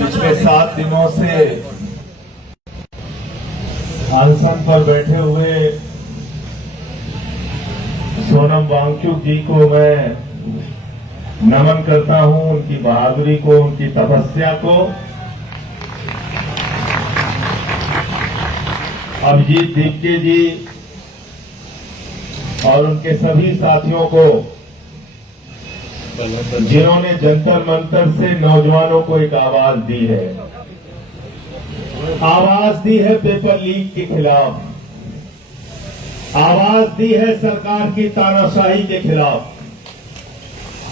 पिछले 7 दिनों से आसन पर बैठे हुए सोनम वांगचुक जी को मैं नमन करता हूं, उनकी बहादुरी को, उनकी तपस्या को। अभिजीत दीपके जी और उनके सभी साथियों को, जिन्होंने जंतर मंतर से नौजवानों को एक आवाज दी है, आवाज दी है पेपर लीक के खिलाफ, आवाज दी है सरकार की तानाशाही के खिलाफ।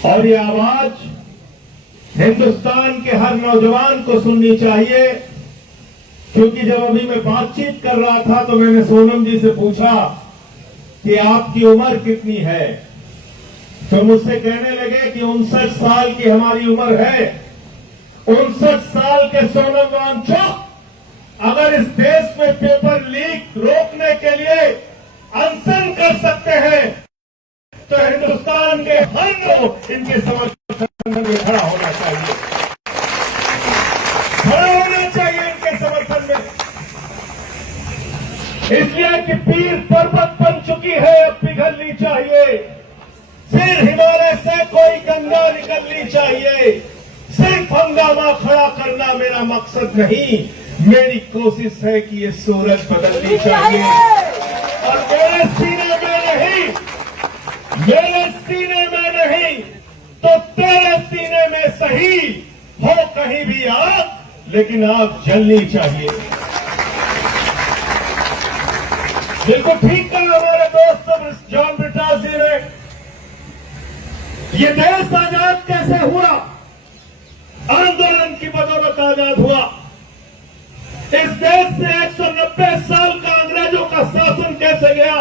और ये आवाज हिंदुस्तान के हर नौजवान को सुननी चाहिए, क्योंकि जब अभी मैं बातचीत कर रहा था तो मैंने सोनम जी से पूछा कि आपकी उम्र कितनी है, तो मुझसे कहने लगे कि 59 साल की हमारी उम्र है। 59 साल के सोनम वांगचुक अगर इस देश में पेपर लीक रोकने के लिए अनशन कर सकते हैं, तो हिंदुस्तान के हर लोग इनके समर्थन में खड़ा होना चाहिए, खड़ा होना चाहिए इनके समर्थन में। इसलिए कि पीर पर्वत बन चुकी है, अब पिघलनी चाहिए। फिर हिमालय से कोई गंगा निकलनी चाहिए। सिर्फ हंगामा खड़ा करना मेरा मकसद नहीं, मेरी कोशिश है कि ये सूरज बदलनी चाहिए। और मेरे सीने में नहीं, मेरे सीने में नहीं तो तेरे सीने में सही हो कहीं भी आग, लेकिन आग जलनी चाहिए। बिल्कुल ठीक कहा हमारे दोस्त जॉन ब्रिटास जी ने। ये देश आजाद कैसे हुआ? आंदोलन की बदौलत आजाद हुआ। इस देश से 190 साल का अंग्रेजों का शासन कैसे गया?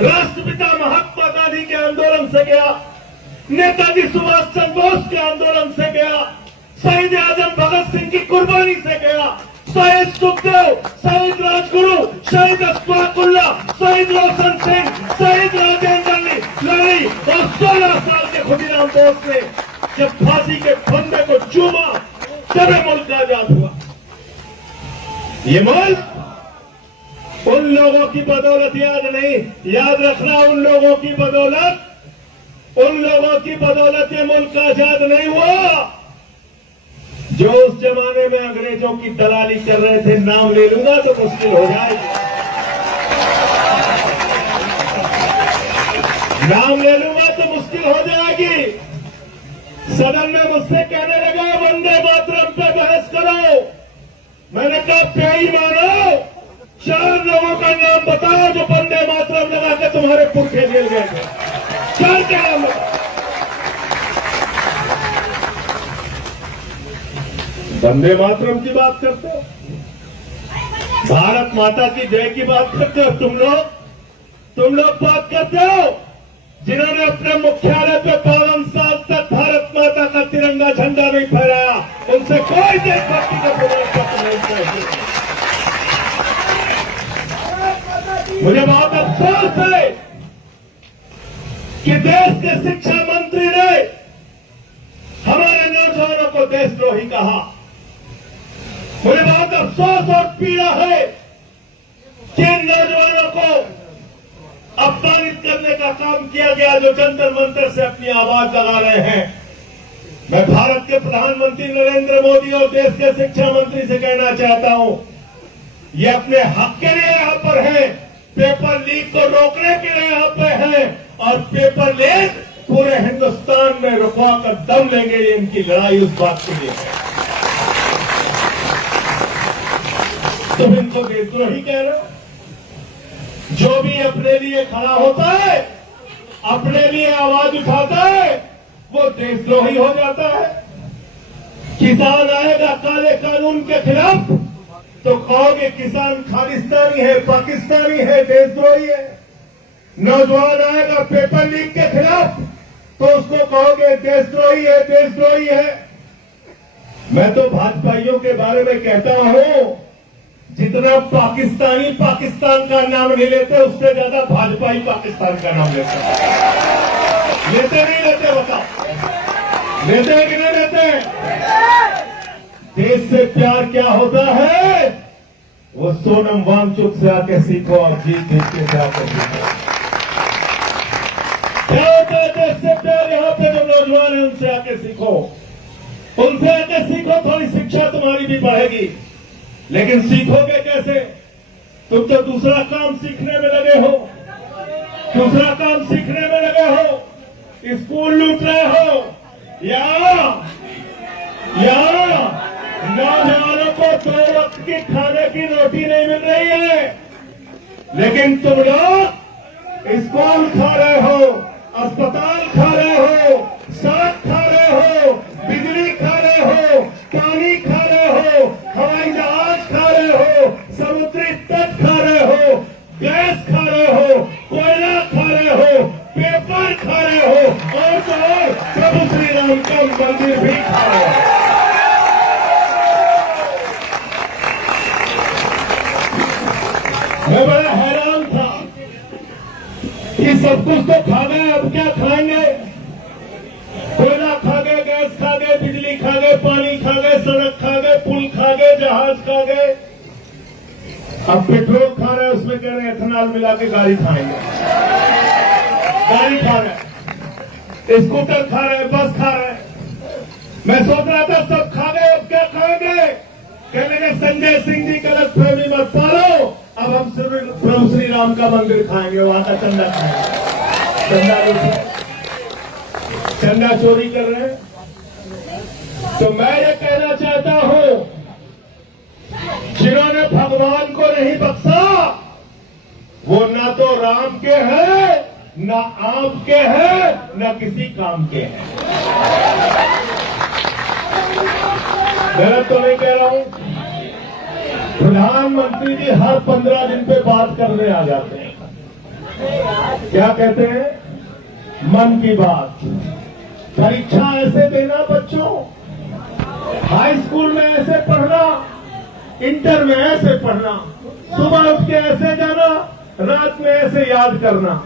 राष्ट्रपिता महात्मा गांधी के आंदोलन से गया, नेताजी सुभाष चंद्र बोस के आंदोलन से गया, शहीद आजम भगत सिंह की कुर्बानी से गया, शहीद सुखदेव, शहीद राजगुरु, शहीद अशफाकुल्ला, शहीद रोशन सिंह, शहीद राजेंद्र लड़ी और 16 साल के खुदीराम बोस ने जब फांसी के फंदे को चूमा तब मुल्क आजाद हुआ। ये मुल्क उन लोगों की बदौलत याद नहीं, याद रखना, उन लोगों की बदौलत, उन लोगों की बदौलत ये मुल्क आजाद नहीं हुआ जो उस जमाने में अंग्रेजों की दलाली कर रहे थे। नाम ले लूंगा तो मुश्किल हो जाएगी, नाम ले लूंगा तो मुश्किल हो जाएगी। सदन में मुझसे कहने लगा वंदे मातरम पे बहस करो। मैंने कहा प्याई मानो, 4 लोगों का नाम बताओ जो वंदे मातरम लगा के तुम्हारे पुरखे जेल गए थे। 4 के नाम बताओ। वंदे मातरम की बात करते हो, भारत माता की जय की बात करते हो, तुम लोग बात करते हो जिन्होंने अपने मुख्यालय पे 52 साल तक भारत माता का तिरंगा झंडा नहीं फहराया, उनसे कोई देशभक्ति का प्रमाण पत्र नहीं चाहिए। मुझे बहुत अफसोस है कि देश के शिक्षा मंत्री ने हमारे नौजवानों को देशद्रोही कहा। मुझे बहुत अफसोस और पीड़ा है कि इन नौजवानों को अपमानित करने का काम किया गया जो जंतर मंतर से अपनी आवाज लगा रहे हैं। मैं भारत के प्रधानमंत्री नरेंद्र मोदी और देश के शिक्षा मंत्री से कहना चाहता हूं, ये अपने हक के लिए यहां पर है, पेपर लीक को रोकने के लिए यहां पे है, और पेपर लीक पूरे हिंदुस्तान में रुकवा कर दम लेंगे। ये इनकी लड़ाई उस बात के लिए है। तुम इनको देशद्रोही कह रहे हो? जो भी अपने लिए खड़ा होता है, अपने लिए आवाज उठाता है, वो देशद्रोही हो जाता है। किसान आएगा काले कानून के खिलाफ तो कहोगे किसान खालिस्तानी है, पाकिस्तानी है, देशद्रोही है। नौजवान आएगा पेपर लीक के खिलाफ तो उसको कहोगे देशद्रोही है, देशद्रोही है। मैं तो भाजपाइयों के बारे में कहता हूं जितना पाकिस्तानी पाकिस्तान का नाम नहीं लेते उससे ज्यादा भाजपा ही पाकिस्तान का नाम लेते हैं। लेते नहीं लेते बताओ, लेते हैं कि नहीं लेते? देश से प्यार क्या होता है वो सोनम वांगचुक से आके सीखो और जीत जीत के से आके सीखो। क्या होता है देश से प्यार? यहाँ पे जो नौजवान है उनसे आके सीखो, उनसे आके सीखो, थोड़ी शिक्षा तुम्हारी भी बढ़ेगी। लेकिन सीखोगे कैसे? तुम तो दूसरा काम सीखने में लगे हो, दूसरा काम सीखने में लगे हो, स्कूल लूट रहे हो, या नौजवानों को 2 वक्त की खाने की रोटी नहीं मिल रही है, लेकिन तुम लोग स्कूल खा रहे हो, अस्पताल खा रहे हो, सड़क खा रहे हो, बिजली खा रहे हो, पानी खा रहे हो, हवाई जहाज खा रहे हो, समुद्री तट खा रहे हो, गैस खा रहे हो, कोयला खा रहे हो, पेपर खा रहे हो, और तो और प्रभु श्री राम का मंदिर भी खा रहे हो। मैं बड़ा हैरान था कि सब कुछ तो खा गए, अब क्या खाएंगे? कोयला खा गए, गैस खा गए, बिजली खा गए, पानी खा गए, सड़क खा गए, पुल खा गए, जहाज खा गए, अब पेट्रोल खा रहे हैं, उसमें कह रहे हैं एथेनॉल मिला के गाड़ी खाएंगे। गाड़ी खा रहे, स्कूटर खा रहे, बस खा रहे। मैं सोच रहा था सब खा गए, अब क्या खाएंगे? कहने लगे संजय सिंह जी गलत फहमी मत पालो, अब हम प्रभु श्री राम का मंदिर खाएंगे, वहां का चंदा खाएंगे। चंदा चोरी कर रहे हैं। तो मैं ये कहना चाहता हूं, जिन्होंने भगवान को नहीं बख्शा वो ना तो राम के हैं, ना आप के हैं, ना किसी काम के हैं। गलत तो नहीं कह रहा हूं? प्रधानमंत्री जी हर 15 दिन पे बात करने आ जाते हैं। क्या कहते हैं? मन की बात। परीक्षा ऐसे देना बच्चों, हाई स्कूल में ऐसे पढ़ना, इंटर में ऐसे पढ़ना, सुबह उठ के ऐसे जाना, रात में ऐसे याद करना।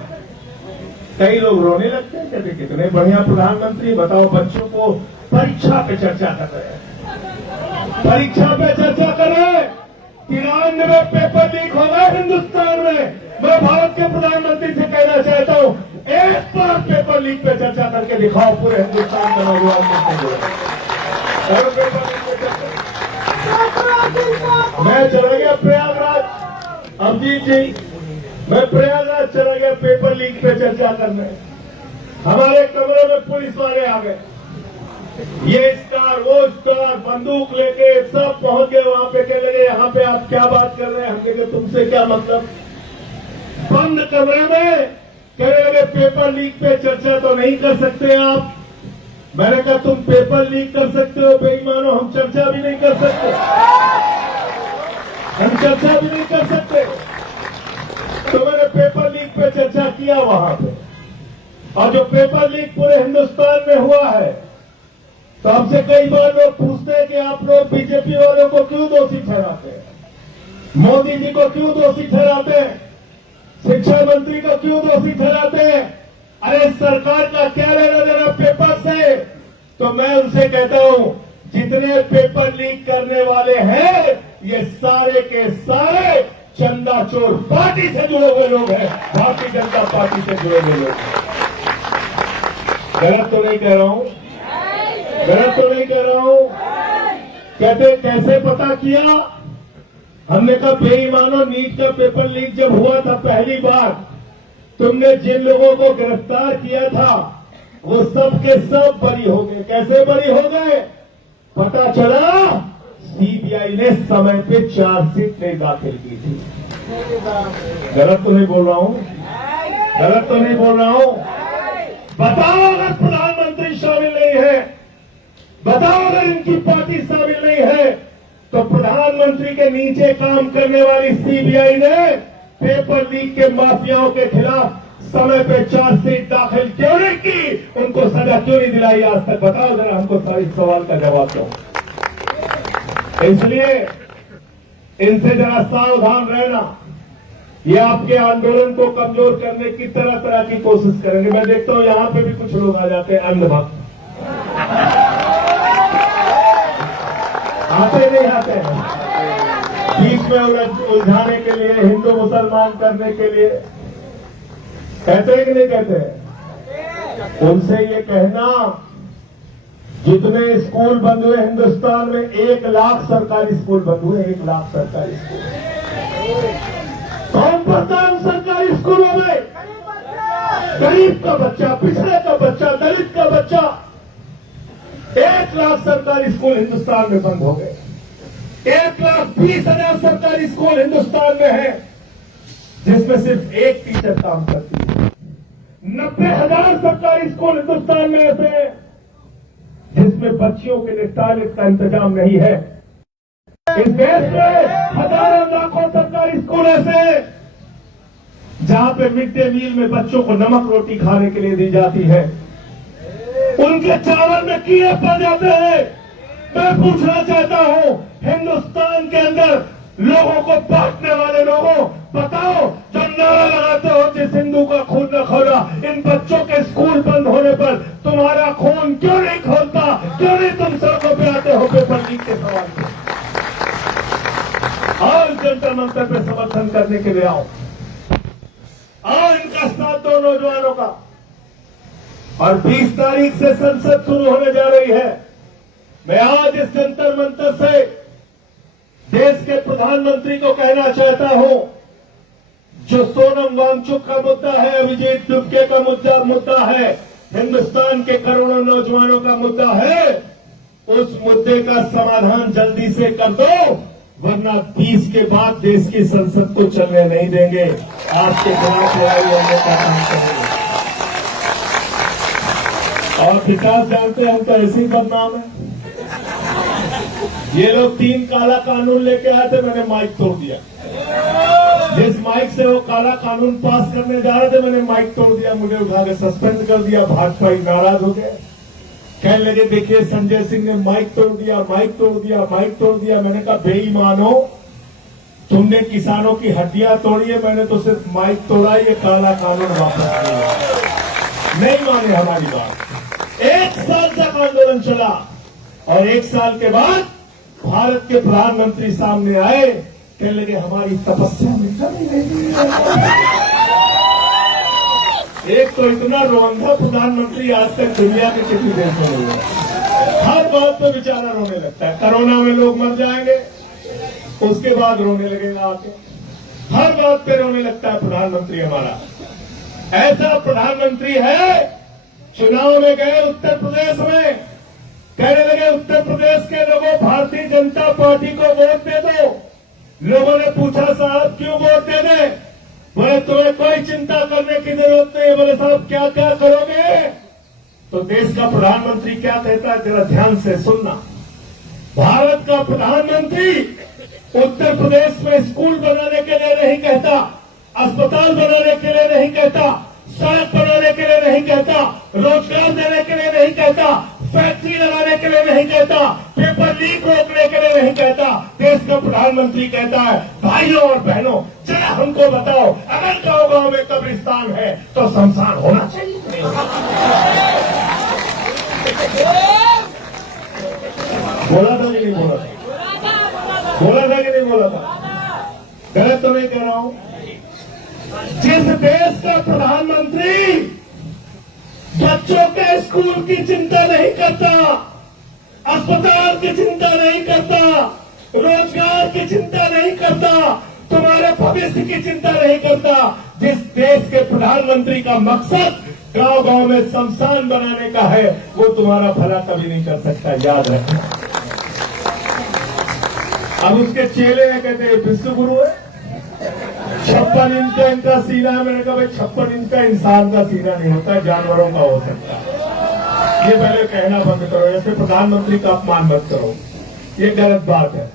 कई लोग रोने लगते हैं, कहते कितने बढ़िया प्रधानमंत्री, बताओ बच्चों को परीक्षा पे चर्चा कर रहे हैं, परीक्षा पे चर्चा कर रहे हैं। 93 पेपर लीक हो गए हिंदुस्तान में। मैं भारत के प्रधानमंत्री से कहना चाहता हूं, एक बार पेपर लीक पे चर्चा करके दिखाओ पूरे हिंदुस्तान का नौजवान। मैं चला गया प्रयागराज, अभिजीत जी, मैं प्रयागराज चला गया पेपर लीक पे चर्चा करने। हमारे कमरे में पुलिस वाले आ गए, ये स्टार वो स्टार बंदूक लेके सब पहुंच गए वहां पे। कह लगे यहाँ पे आप क्या बात कर रहे हैं? हम कहे तुमसे क्या मतलब? बंद कमरे में कहने लगे पेपर लीक पे चर्चा तो नहीं कर सकते आप। मैंने कहा तुम पेपर लीक कर सकते हो बेईमानो, हम चर्चा भी नहीं कर सकते, हम चर्चा भी नहीं कर सकते। तो मैंने पेपर लीक पे चर्चा किया वहां पे, और जो पेपर लीक पूरे हिंदुस्तान में हुआ है, तो हमसे कई बार लोग पूछते हैं कि आप लोग बीजेपी वालों को क्यों दोषी ठहराते हैं, मोदी जी को क्यों दोषी ठहराते हैं, शिक्षा मंत्री को क्यों दोषी ठहराते हैं? अरे सरकार का क्या लेना देना पेपर से? तो मैं उनसे कहता हूं, जितने पेपर लीक करने वाले हैं ये सारे के सारे चंदा चोर पार्टी से जुड़े हुए लोग हैं, भारतीय जनता पार्टी से जुड़े हुए लोग। गलत तो नहीं कह रहा हूं? गलत तो नहीं कह रहा हूं? कहते कैसे पता किया? हमने कहा बेईमानों, नीट का पेपर लीक जब हुआ था पहली बार, तुमने जिन लोगों को गिरफ्तार किया था वो सब के सब बरी हो गए। कैसे बरी हो गए? पता चला सीबीआई ने समय पे चार्जशीट नहीं दाखिल की थी। गलत तो नहीं बोल रहा हूं? गलत तो नहीं बोल रहा हूं? बताओ अगर प्रधानमंत्री शामिल नहीं है, बताओ अगर इनकी पार्टी शामिल नहीं है, तो प्रधानमंत्री के नीचे काम करने वाली सीबीआई ने पेपर लीक के माफियाओं के खिलाफ समय पे चार्जशीट दाखिल क्यों नहीं की? उनको सजा क्यों नहीं दिलाई आज तक? बताओ जरा हमको सारी सवाल का जवाब दो। इनसे जरा सावधान रहना। ये आपके आंदोलन को कमजोर करने की तरह तरह की कोशिश करेंगे। मैं देखता हूं यहां पे भी कुछ लोग आ जाते हैं अंधभक्त। आते नहीं आते हैं बीच में उलझाने के लिए, हिंदू मुसलमान करने के लिए। कहते हैं कि नहीं कहते हैं? उनसे ये कहना, जितने स्कूल बंद हुए हिंदुस्तान में, 1 लाख सरकारी स्कूल बंद हुए। 1 लाख सरकारी स्कूल। कौन पढ़ता है सरकारी स्कूलों में? गरीब का बच्चा, पिछड़े का बच्चा, दलित का बच्चा। 1 लाख सरकारी स्कूल हिंदुस्तान में बंद हो गए। 1,20,000 सरकारी स्कूल हिंदुस्तान में है, जिसमें सिर्फ एक टीचर काम करती है। 90,000 सरकारी स्कूल हिंदुस्तान में ऐसे हैं जिसमें बच्चियों के लिए टॉयलेट का इंतजाम नहीं है। इस देश में हजारों लाखों सरकारी स्कूल ऐसे हैं जहां पे मिड डे मील में बच्चों को नमक रोटी खाने के लिए दी जाती है। उनके चावल में कीड़े पड़ जाते हैं। मैं पूछना चाहता हूं, हिंदुस्तान के अंदर लोगों को बांटने वाले लोगों, बताओ, जो नारा लगाते हो जिस हिंदू का खून न खोला, इन बच्चों के स्कूल बंद होने पर तुम्हारा खून क्यों नहीं खोलता? क्यों नहीं तुम सड़कों पे आते हो पेपर लीक के सवाल पे? और जंतर मंतर पे समर्थन करने के लिए आओ और इनका साथ दो नौजवानों का। और 20 तारीख से संसद शुरू होने जा रही है। मैं आज इस जंतर मंतर से देश के प्रधानमंत्री को कहना चाहता हूं, जो सोनम वांगचुक का मुद्दा है, अभिजीत डुबके का मुद्दा है, हिंदुस्तान के करोड़ों नौजवानों का मुद्दा है, उस मुद्दे का समाधान जल्दी से कर दो, वरना 20 के बाद देश की संसद को चलने नहीं देंगे। आपके खिलाफ लड़ाई लड़ने का काम करेंगे। और विकास जानते हैं, हम तो ऐसे ही बदनाम है। ये लोग 3 काला कानून लेके आए थे, मैंने माइक तोड़ दिया। जिस माइक से वो काला कानून पास करने जा रहे थे, मैंने माइक तोड़ दिया। मुझे उठा के सस्पेंड कर दिया। भाजपा नाराज हो गए, कहने लगे देखिए संजय सिंह ने माइक तोड़ दिया, माइक तोड़ दिया, माइक तोड़ दिया। मैंने कहा बेईमानो, तुमने किसानों की हड्डियां तोड़ी है, मैंने तो सिर्फ माइक तोड़ा। ये काला कानून वापस नहीं माने हमारी बात। 1 साल तक आंदोलन चला और 1 साल के बाद भारत के प्रधानमंत्री सामने आए, कहने लगे हमारी तपस्या मिटा नहीं। एक तो इतना रोंधा प्रधानमंत्री आज तक दुनिया के किसी देश में नहीं हुआ। हर बात पे बेचारा रोने लगता है। कोरोना में लोग मर जाएंगे, उसके बाद रोने लगेगा आके। हर बात पे रोने लगता है प्रधानमंत्री हमारा। ऐसा प्रधानमंत्री है, चुनाव में गए उत्तर प्रदेश में, कहने लगे उत्तर प्रदेश के लोगों, भारतीय जनता पार्टी को वोट दे दो। लोगों ने पूछा साहब क्यों वोट दे दें? बोले तुम्हें कोई चिंता करने की जरूरत नहीं। बोले साहब क्या क्या करोगे? तो देश का प्रधानमंत्री क्या कहता है, जरा ध्यान से सुनना। भारत का प्रधानमंत्री उत्तर प्रदेश में स्कूल बनाने के लिए नहीं कहता, अस्पताल बनाने के लिए नहीं कहता, सड़क बनाने के लिए नहीं कहता, रोजगार देने के लिए नहीं कहता, फैक्ट्री लगाने के लिए नहीं कहता, पेपर लीक रोकने के लिए नहीं कहता। देश का प्रधानमंत्री कहता है भाइयों और बहनों, जरा हमको बताओ, अगर गांव-गांव में कब्रिस्तान है तो शमशान होना चाहिए। बोला था कि नहीं बोला था? बोला था कि नहीं बोला था? गलत तो नहीं कह रहा हूं। जिस देश का प्रधानमंत्री बच्चों के स्कूल की चिंता नहीं करता, अस्पताल की चिंता नहीं करता, रोजगार की चिंता नहीं करता, तुम्हारे भविष्य की चिंता नहीं करता, जिस देश के प्रधानमंत्री का मकसद गांव-गांव में शमशान बनाने का है, वो तुम्हारा भला कभी नहीं कर सकता, याद रखना। अब उसके चेले ने कहते हैं विश्व गुरु है, 56 इंच का इनका सीना है। मैंने कहा भाई 56 इंच का इंसान का सीना नहीं होता, जानवरों का हो सकता है। ये पहले कहना बंद करो, ऐसे प्रधानमंत्री का अपमान मत करो, ये गलत बात है।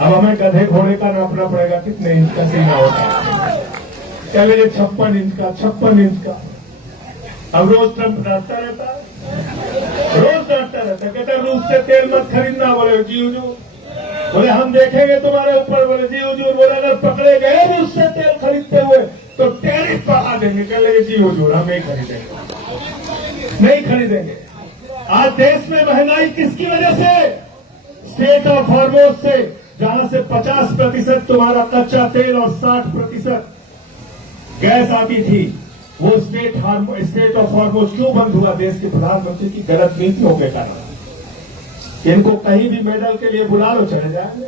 अब हमें गधे घोड़े का नापना पड़ेगा कितने इंच का सीना होता है। क्या लगे 56 इंच का, 56 इंच का। अब रोज ट्रंप डांटता रहता है, रोज डांटता रहता है, कहता है रूस से तेल मत खरीदना। बोले जी हुजूर, बोले हम देखेंगे तुम्हारे ऊपर। बोले जी हुजूर। बोले अगर पकड़े गए भी उससे तेल खरीदते हुए तो टैरिफ बढ़ा देंगे। कह लगे जी हुजूर हम नहीं खरीदेंगे, नहीं खरीदेंगे। आज देश में महंगाई किसकी वजह से? स्टेट ऑफ हॉर्मोज से, जहां से 50% तुम्हारा कच्चा तेल और 60% गैस आती थी। वो स्टेट ऑफ हॉर्मोज क्यों बंद हुआ? देश के प्रधानमंत्री की गलत नीतियों के कारण। इनको कहीं भी मेडल के लिए बुला लो, चले जाएंगे।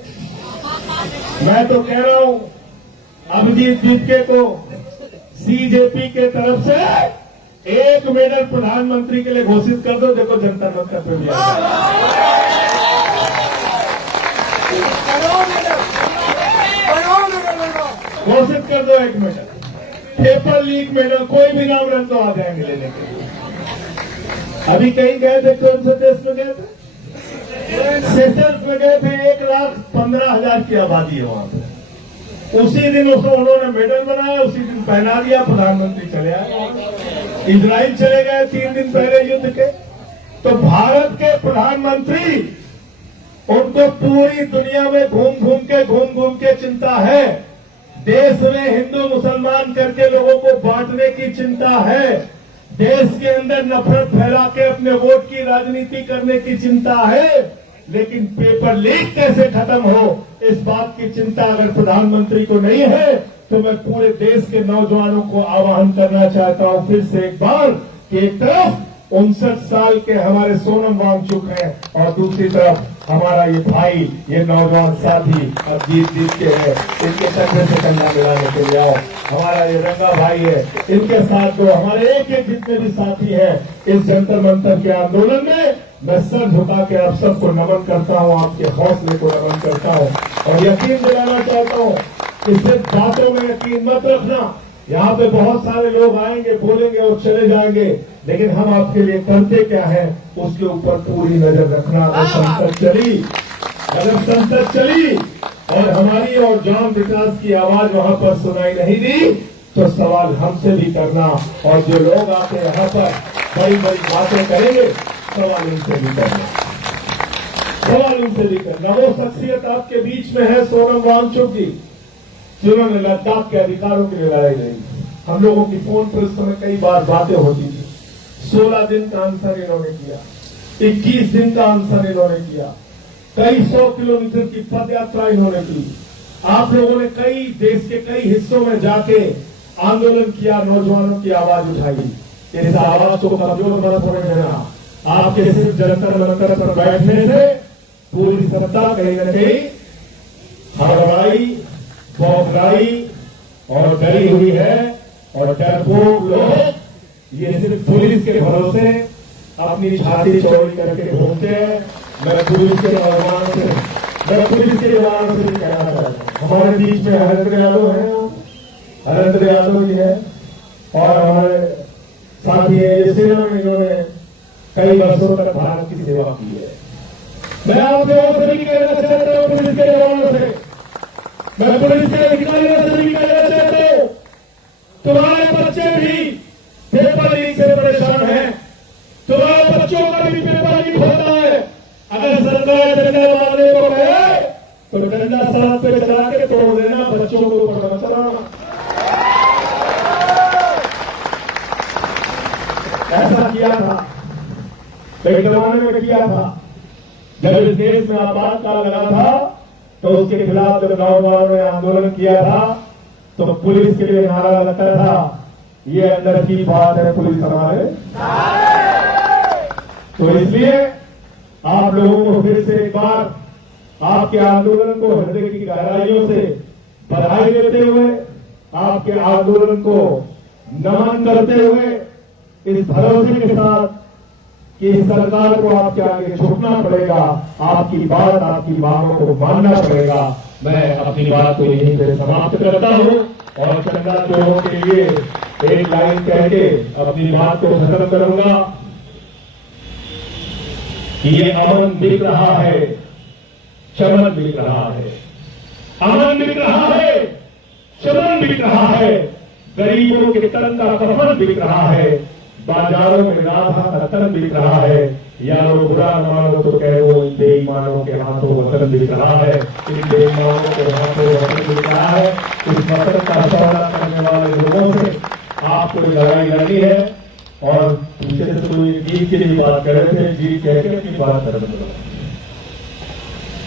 मैं तो कह रहा हूं अभिजीत दीपके को सीजेपी के तरफ से 1 मेडल प्रधानमंत्री के लिए घोषित कर दो। देखो जंतर मंतर पे भी घोषित कर दो 1 मेडल। पेपर लीक मेडल, कोई भी नाम रख दो, आ जाएंगे लेने के लिए। अभी कहीं गए थे, कौन से देश में गए थे? सेशल्स में गए थे। 1,15,000 की आबादी है वहां पे। उसी दिन उसको उन्होंने मेडल बनाया, उसी दिन पहना दिया, प्रधानमंत्री चले आए। इजराइल चले गए 3 दिन पहले युद्ध के। तो भारत के प्रधानमंत्री, उनको पूरी दुनिया में घूम घूम के चिंता है। देश में हिंदू मुसलमान करके लोगों को बांटने की चिंता है। देश के अंदर नफरत फैला के अपने वोट की राजनीति करने की चिंता है। लेकिन पेपर लीक कैसे खत्म हो, इस बात की चिंता अगर प्रधानमंत्री को नहीं है तो मैं पूरे देश के नौजवानों को आह्वान करना चाहता हूं फिर से एक बार कि एक तरफ 59 साल के हमारे सोनम वांगचुक हैं और दूसरी तरफ हमारा ये भाई, ये नौजवान साथी अभिजीत के हैं। इनके कंधे से कंधा मिलाने के लिए आओ। हमारा ये रंगा भाई है, इनके साथ दो। हमारे एक जितने भी साथी हैं इस जंतर मंतर के आंदोलन में, मैं सर झुका के आप सबको नमन करता हूं, आपके हौसले को नमन करता हूं और यकीन दिलाना चाहता हूं कि सिर्फ बातों में यकीन मत रखना। यहाँ पे बहुत सारे लोग आएंगे, बोलेंगे और चले जाएंगे, लेकिन हम आपके लिए करते क्या है उसके ऊपर पूरी नजर रखना। अगर संसद चली और हमारी और जॉन विकास की आवाज वहां पर सुनाई नहीं दी तो सवाल हमसे भी करना। और जो लोग आके यहाँ पर बड़ी बड़ी बातें करेंगे, सवाल उनसे भी करना, सवाल उनसे भी करना। वो शख्सियत आपके बीच में है सोनम वांगचुक जी, जिन्होंने लद्दाख के अधिकारों के लिए लड़ाई लड़ी। हम लोगों की फोन पर उस समय कई बार बातें होती थी। 16 दिन का अनशन इन्होंने किया, 21 दिन का अनशन इन्होंने किया, कई 100 किलोमीटर की पद यात्रा इन्होंने की। आप लोगों ने कई देश के कई हिस्सों में जाके आंदोलन किया, नौजवानों की आवाज उठाई। इस आवाज को कमजोर मत होने देना। आपके सिर्फ जंतर मंतर पर बैठने से पूरी सत्ता कहीं न कहीं हड़बड़ाई, बौखलाई और डरी हुई है। और डरपोक लोग ये सिर्फ पुलिस के भरोसे अपनी छाती चौड़ी करके घूमते हैं। मैं पुलिस के जवानों से कहना चाहता हूँ, हमारे बीच में हरेंद्र यादव है, हरेंद्र यादव जी है और हमारे साथी है, ये सेना में इन्होंने कई वर्षों तक भारत की सेवा की है। मैं आप लोगों से भी कहना चाहता हूँ, पुलिस के जवानों से, मैं पुलिस के अधिकारियों से भी कहना चाहता हूँ, तुम्हारे बच्चे भी पेपर लीक से परेशान हैं। तुम्हारे बच्चों का भी पेपर लीक होता है। अगर सरकार डंडा मारने को कहे तो डंडा सड़क पे चला के तोड़ देना, बच्चों को ऊपर मत चलाना। ऐसा किया था, एक जमाने में किया था। जब इस देश में आपातकाल लगा था तो उसके खिलाफ जब नौजवानों ने आंदोलन किया था तो पुलिस के लिए नारा लगता था, ये अंदर की बात है पुलिस हमारे। तो इसलिए आप लोगों को फिर से एक बार आपके आंदोलन को हृदय की गहराइयों से बधाई देते हुए, आपके आंदोलन को नमन करते हुए, इस भरोसे के साथ कि इस सरकार को आपके आगे झुकना पड़ेगा, आपकी बात, आपकी मांगों को मानना पड़ेगा, मैं अपनी बात को यहीं पे समाप्त करता हूं और चंदा चोरों के लिए एक लाइन कह के अपनी बात को खत्म करूंगा कि ये अमन बिक रहा है, चमन बिक रहा है, अमन बिक रहा है, चमन बिक रहा है, गरीबों के तन का कफन बिक रहा है, बाजारों में राधा रतन बिक रहा है। यारो बुरा न मानो तो कह दो, इन बेईमानों के हाथों वतन बिक रहा है, इन बेईमानों के हाथों वतन बिक रहा है। इस वतन का सौदा करने वाले लोगों से आपको लड़ाई लड़नी है। और पीछे से तो ये जीत की भी बात कर रहे थे, जीत कह के अपनी बात कर रहे थे।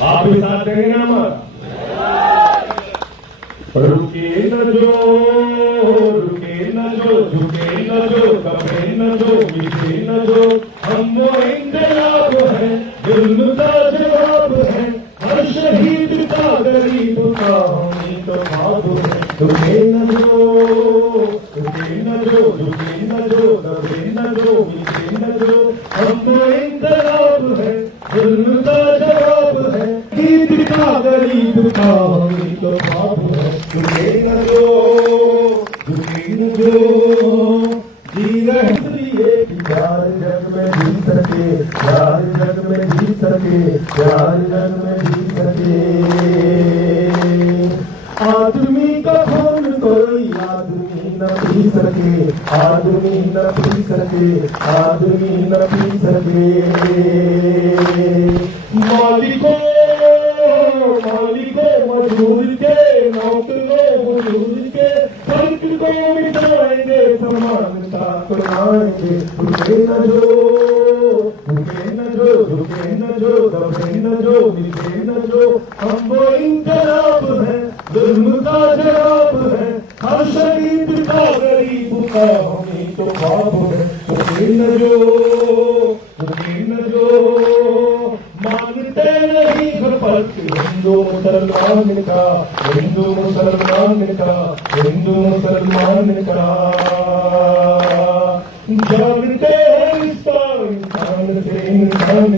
आप भी साथ देंगे ना हमारा? रुके न जो, रुके न जो, झुके न जो, दबे न जो, मिटे न जो, हम वो इंकलाब है, जुल्म का जवाब है, हर शहीद का गरीब का हम तो बाब है। रुके न जो, रुके न जो, झुके न जो, दबे न जो, मिटे न जो, हम वो इंकलाब है, जुल्म का जवाब है, शहीद का गरीब का हम तो बाब है। झुके न जो, झुके न जो, जी रहे प्यार जग में जी सके, प्यार जग में जी सके, प्यार जग में जी सके। आदमी का खून कोई आदमी न पी सके, आदमी न पी सके, आदमी न पी सके। मालिकों मजदूर के, नौकरों मजदूर के, फर्क को मिटाएंगे, समानता को लाएंगे। रुके न जो, रुके न जो, रुके न जो, दबे न जो, मिटे न जो, हम वो इंकलाब है, जुल्म का जवाब है, हर शहीद का गरीब का हम ही तो बाब है। रुके न जो, रुके न जो, मांगते नहीं फर्क हिंदू मुसलमान का, हिंदू मुसलमान का, हिंदू मुसलमान का। जानते हैं इंसान से इंसान,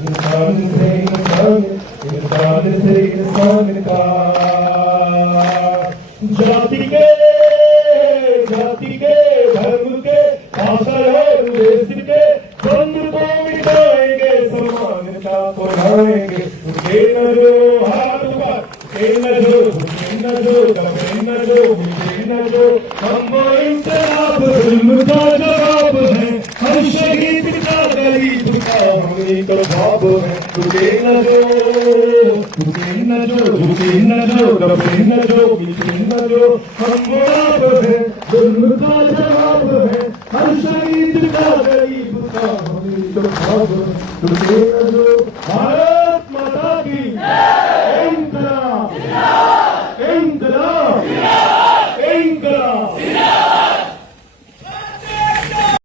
इंसान से इंसान, इंसान से इंसान का। जाति के धर्म के, भाषा और देश के द्वंद्व को मिटाएंगे, समानता को लाएंगे। रुके न जो, हाथ ऊपर, रुके न जो, झुके न जो, दबे न जो, मिटे न जो, हम वो इंकलाब जुल्म का जवाब है, हर शहीद का गरीब का हम ही तो बाब है। रुके न जो, रुके न जो, झुके न जो, दबे न जो, मिटे न जो, हम वो बाब है, जुल्म का जवाब है, हर शहीद का गरीब का हम ही तो बाब है। रुके न जो, भारत